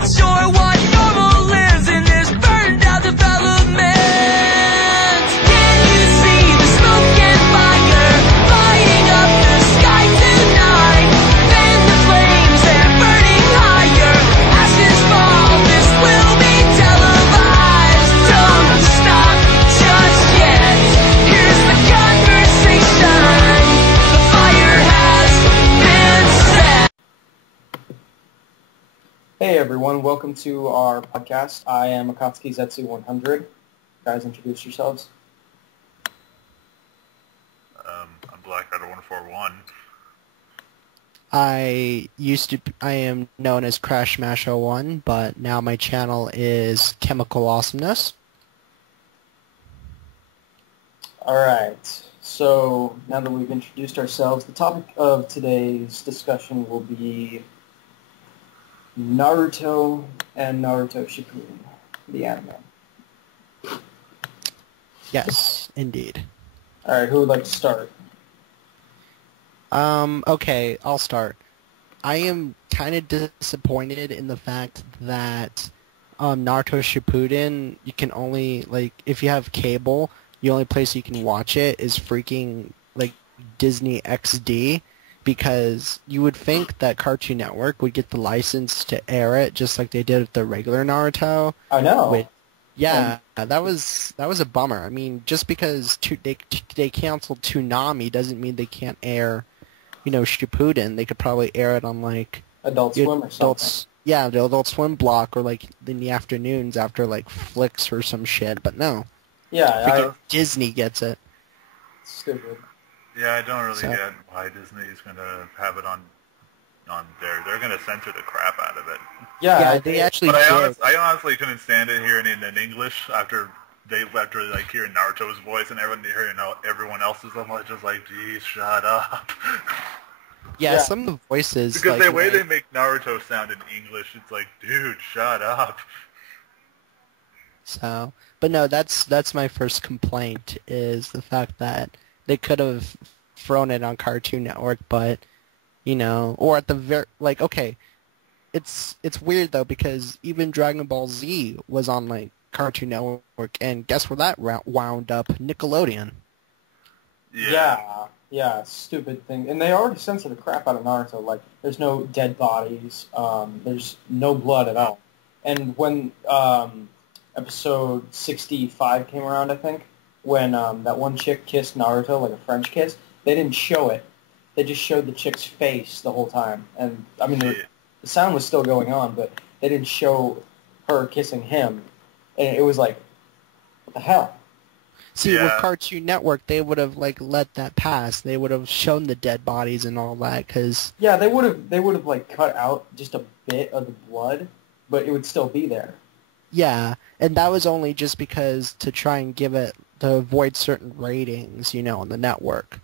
not sure what normal is in this burned out development. Can you see the smoke and fire lighting up the sky tonight? Fan the flames, they're burning higher. Ashes fall, this will be televised. Don't stop just yet. Here's the conversation. The fire has been set. Hey everyone, welcome to our podcast. I am Akatsuki Zetsu 100. Guys, introduce yourselves. I'm Blackrider 141. I am known as Crash Mash 01, but now my channel is Chemical Awesomeness. Alright, so now that we've introduced ourselves, the topic of today's discussion will be Naruto and Naruto Shippuden, the anime. Yes, indeed. Alright, who would like to start? Okay, I'll start. I am kind of disappointed in the fact that Naruto Shippuden, you can only, like, if you have cable, the only place you can watch it is freaking, like, Disney XD, because you would think that Cartoon Network would get the license to air it just like they did with the regular Naruto. I know. Yeah, that was a bummer. I mean, just because they canceled Toonami doesn't mean they can't air, Shippuden. They could probably air it on, like, Adult Swim or something. Yeah, the Adult Swim block, or, like, in the afternoons after, like, Flicks or some shit, but no. Yeah, Disney gets it. stupid. Yeah, I don't really get why Disney is going to have it on there. They're going to censor the crap out of it. Yeah, they actually But did. I honestly couldn't stand it hearing it in English after like hearing Naruto's voice and everyone else's. I'm just like, geez, shut up. Yeah, Yeah. some of the voices... Because like, the way they make Naruto sound in English, it's like, dude, shut up. So, but no, that's my first complaint, is the fact that they could have thrown it on Cartoon Network, but, or at the okay, it's weird though, because even Dragon Ball Z was on, like, Cartoon Network, and guess where that wound up? Nickelodeon. Yeah, stupid thing. And they already censored the crap out of Naruto. Like, there's no dead bodies. There's no blood at all. And when episode 65 came around, I think, when that one chick kissed Naruto, like a French kiss, they didn't show it. They just showed the chick's face the whole time. And, I mean, the sound was still going on, but they didn't show her kissing him. And it was like, what the hell? See, with Cartoon Network, they would have, like, let that pass. They would have shown the dead bodies and all that, because... Yeah, they would have, like, cut out just a bit of the blood, but it would still be there. Yeah, and that was only just because to try and give it, to avoid certain ratings, on the network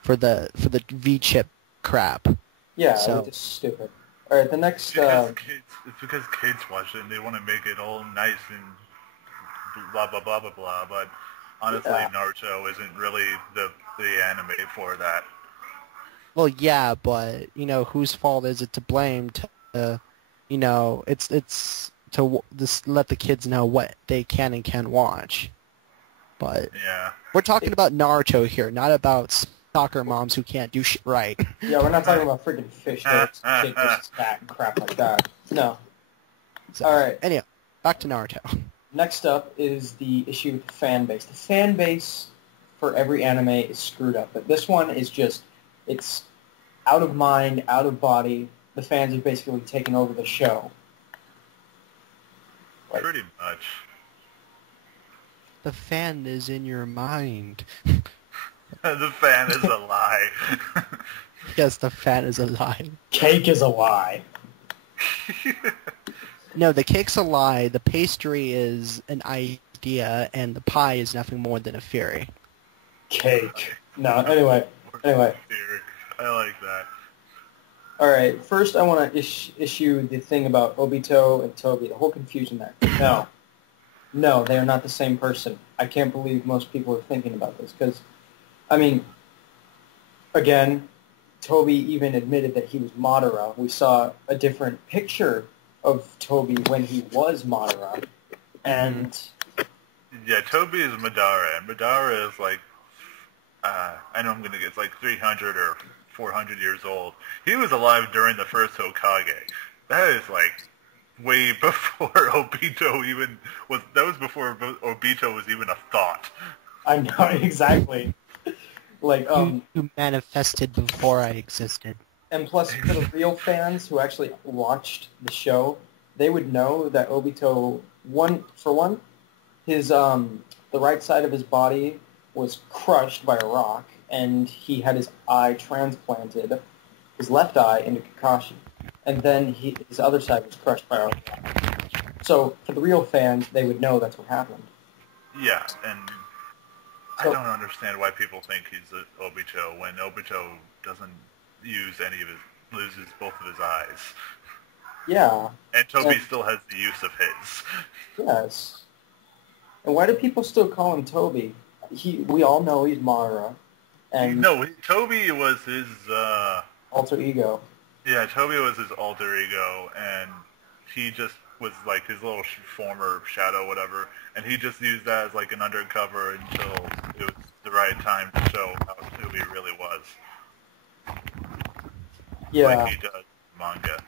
for the V-chip crap. Yeah, so which is stupid. All right, the next... It's because kids watch it and they want to make it all nice and blah, blah, blah, blah, blah, but honestly, Naruto isn't really the anime for that. Well, yeah, but, whose fault is it to blame to, it's to just let the kids know what they can and can't watch. But we're talking about Naruto here, not about soccer moms who can't do shit right. Yeah, we're not talking about freaking fish hooks, chick versus cat, and crap like that. No. So, all right. Anyway, back to Naruto. Next up is the issue with the fan base. The fan base for every anime is screwed up, but this one is just, it's out of mind, out of body. The fans have basically taken over the show. Like, pretty much. The fan is in your mind. The fan is a lie. Yes, the fan is a lie. Cake is a lie. No, the cake's a lie, the pastry is an idea, and the pie is nothing more than a theory. Cake. No, anyway. I like that. Alright, first I want to issue the thing about Obito and Toby, the whole confusion there. No, they are not the same person. I can't believe most people are thinking about this, because, I mean, again, Toby even admitted that he was Madara. We saw a different picture of Toby when he was Madara, and Yeah, Toby is Madara, and Madara is like, I know I'm going to get like 300 or 400 years old. He was alive during the first Hokage. That is like way before Obito even was, that was before Obito was even a thought. I know exactly. Like, You manifested before I existed. and plus for the real fans who actually watched the show, they would know that Obito, his the right side of his body was crushed by a rock, and he had his eye transplanted, his left eye, into Kakashi, and then his other side was crushed by a rock. So for the real fans, they would know that's what happened. Yeah, and I don't understand why people think he's Obito when Obito doesn't use loses both of his eyes. Yeah. And Toby still has the use of his. Yes. And why do people still call him Toby? We all know he's Madara. And No, Toby was his... alter ego. Yeah, Toby was his alter ego, and he just was like his little former shadow, whatever, and he just used that as like an undercover until it was the right time to show how Toby really was. Yeah. Like he does in manga.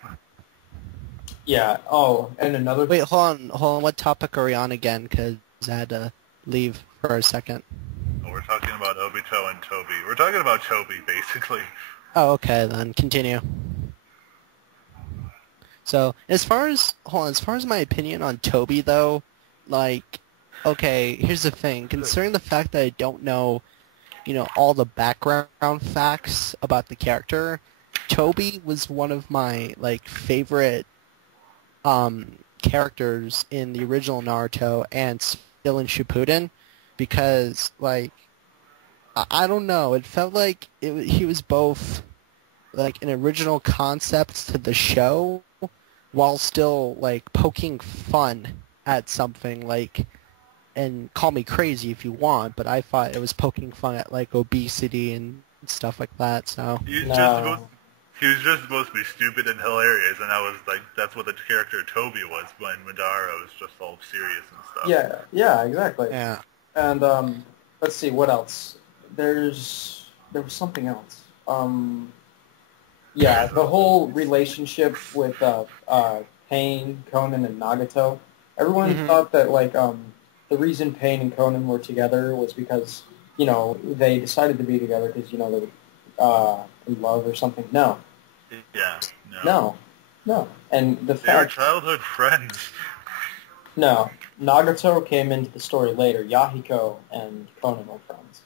Yeah. Oh, and another... Wait, hold on. What topic are we on again? Because I had to leave for a second. We're talking about Obito and Toby. We're talking about Toby, basically. Oh, okay, then continue. So, as far as my opinion on Toby, though, like, okay, here's the thing. Considering the fact that I don't know, all the background facts about the character, Toby was one of my, like, favorite, characters in the original Naruto and still in Shippuden, because, like, I don't know, it felt like he was both, like, an original concept to the show, while still, like, poking fun at something, like, and call me crazy if you want, but I thought it was poking fun at, like, obesity and stuff like that, so... He was just supposed to be stupid and hilarious, and that's what the character Toby was, when Madara was just all serious and stuff. Yeah, exactly. Yeah. And, let's see, what else? There was something else. Yeah, the whole relationship with Pain, Conan, and Nagato. Everyone thought that, like, the reason Pain and Conan were together was because, they decided to be together because, they were in love or something. No. Yeah. No. And the They were fact... childhood friends. No. Nagato came into the story later. Yahiko and Conan were friends.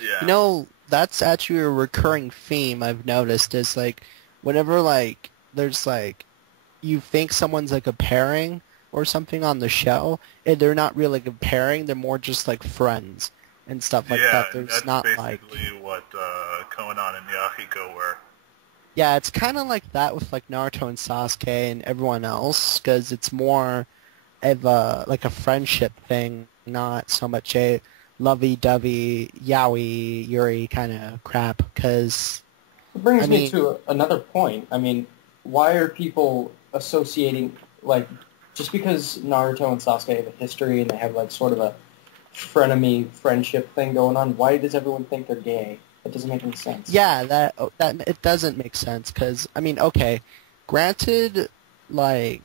Yeah. That's actually a recurring theme I've noticed is, like, whenever, like, there's, like, you think someone's, like, a pairing or something on the show, and they're not really, like, a pairing, they're more just, like, friends and stuff like that. There's that's not, basically what Conan and Yahiko were. Yeah, it's kind of like that with, like, Naruto and Sasuke and everyone else, because it's more of like a friendship thing, not so much a lovey-dovey, yaoi, yuri kind of crap, because... It brings me to another point. I mean, why are people associating, like, just because Naruto and Sasuke have a history and they have, like, sort of a frenemy friendship thing going on, why does everyone think they're gay? That doesn't make any sense. Yeah, that it doesn't make sense, because, I mean, okay, granted, like...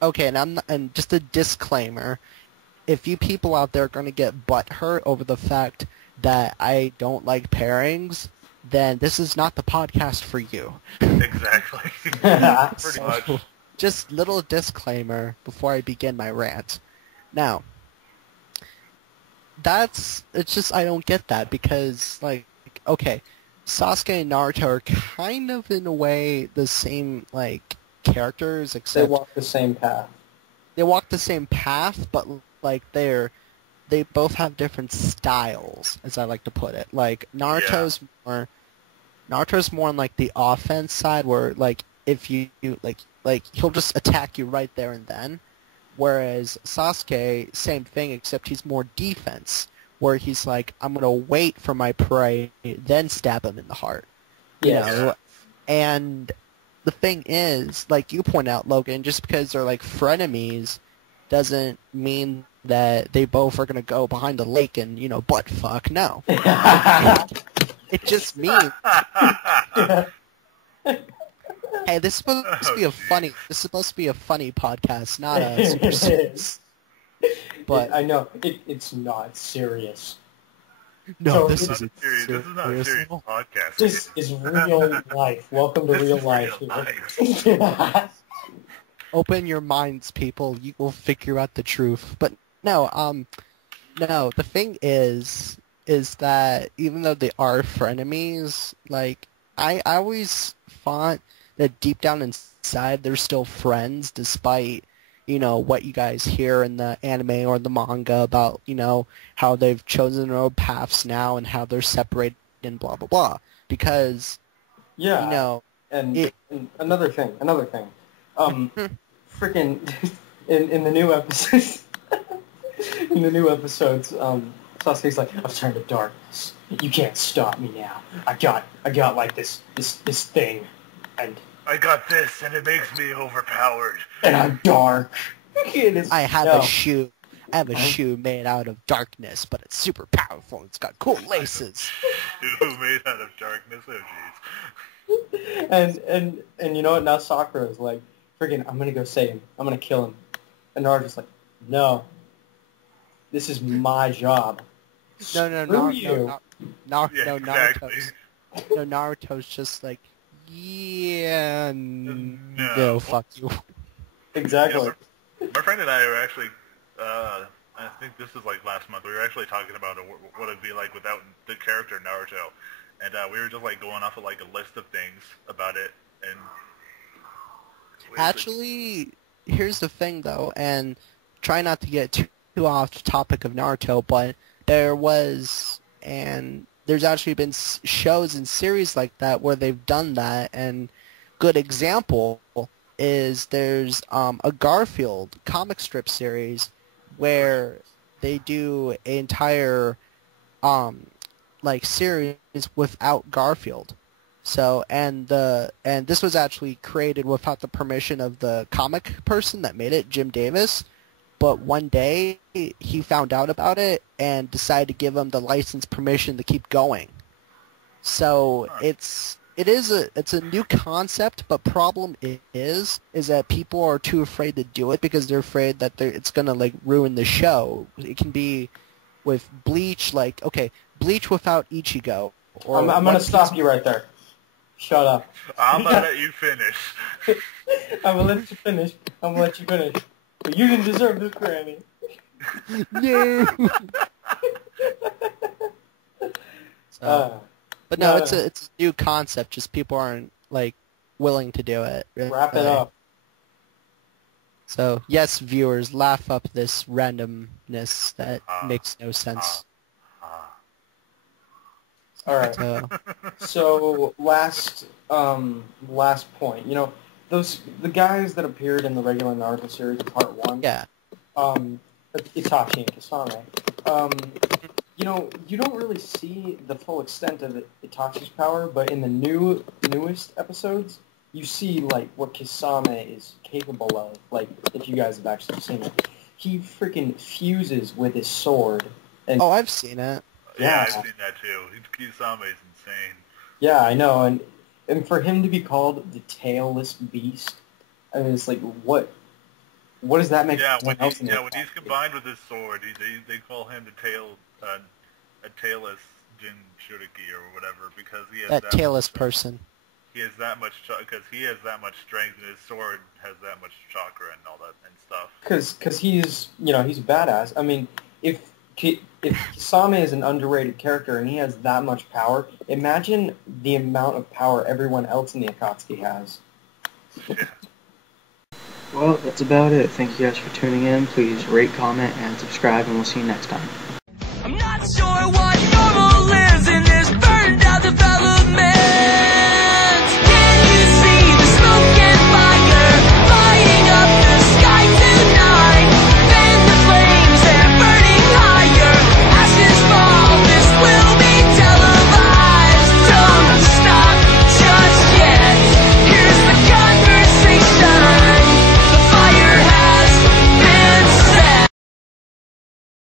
Okay, and just a disclaimer, if you people out there are going to get butthurt over the fact that I don't like pairings, then this is not the podcast for you. Exactly. Pretty much. Just little disclaimer before I begin my rant. Now, it's just I don't get that because, like, okay, Sasuke and Naruto are kind of in a way the same, like, characters, except... They walk the same path. They walk the same path, but, like, they both have different styles, as I like to put it. Like, Naruto's more on, like, the offense side, where, like, if you like, he'll just attack you right there and then. Whereas Sasuke, same thing, except he's more defense, where he's like, I'm going to wait for my prey, then stab him in the heart. You know? And the thing is, like you point out, Logan, just because they're like frenemies doesn't mean that they both are gonna go behind the lake and, butt fuck. No. It just means, hey, this is supposed to be a funny podcast, not a super serious. But I know it's not serious. no, So this it's isn't Serious. This is not a serious podcast. This is real life. Welcome to This real is life. real life. Open your minds, people. You will figure out the truth. But no, the thing is that even though they are frenemies, like I always thought that deep down inside they're still friends, despite what you guys hear in the anime or the manga about how they've chosen their own paths now and how they're separated and blah blah blah. Because Yeah. And another thing. Freaking in the new episodes. In the new episodes, Sasuke's like, I've turned to darkness. You can't stop me now. I got like this thing, and I got this, and it makes me overpowered. and I'm dark. I have a shoe. I have a shoe made out of darkness, but it's super powerful. It's got cool laces. Shoe made out of darkness. Oh jeez. And you know what? Now Sakura is like, freaking, I'm gonna go save him. I'm gonna kill him. And Naruto's like, no. This is my job. No, Exactly. Naruto's just like, yeah, no, fuck you. Exactly. My friend and I are actually, I think this is like last month, we were actually talking about what it'd be like without the character Naruto. And we were just like going off of like a list of things about it. And actually, here's the thing though, and try not to get too off the topic of Naruto, but there's actually been shows and series like that where they've done that, and good example is there's a Garfield comic strip series where they do an entire series without Garfield. So and this was actually created without the permission of the comic person that made it, Jim Davis. But one day he found out about it and decided to give him the license permission to keep going. So it's a new concept, but problem is that people are too afraid to do it because they're afraid that it's gonna like ruin the show. It can be with Bleach, like Bleach without Ichigo. Or I'm gonna stop you right there. Shut up. I'm gonna let you finish. I'm gonna let you finish. I'm gonna let you finish. But you didn't deserve this Grammy. No. But no, it's a new concept. Just people aren't like willing to do it. Wrap it up. So yes, viewers, laugh up this randomness that makes no sense. All right. So last point. The guys that appeared in the regular Naruto series in Part 1. Yeah. Itachi and Kisame. You don't really see the full extent of Itachi's power, but in the newest episodes, you see like what Kisame is capable of. Like if you guys have actually seen it, he freaking fuses with his sword. And I've seen it. Yeah, I've seen that too. Kisame is insane. Yeah, I know, and for him to be called the tailless beast, I mean, it's like what does that make? When he's combined with his sword, they call him a tailless Jinchuriki or whatever because he has that tailless person. He has that much because he has that much strength, and his sword has that much chakra and all that and stuff. Because he's he's badass. I mean, if Kisame is an underrated character and he has that much power, imagine the amount of power everyone else in the Akatsuki has. Yeah. Well, that's about it. Thank you guys for tuning in. Please rate, comment, and subscribe, and we'll see you next time.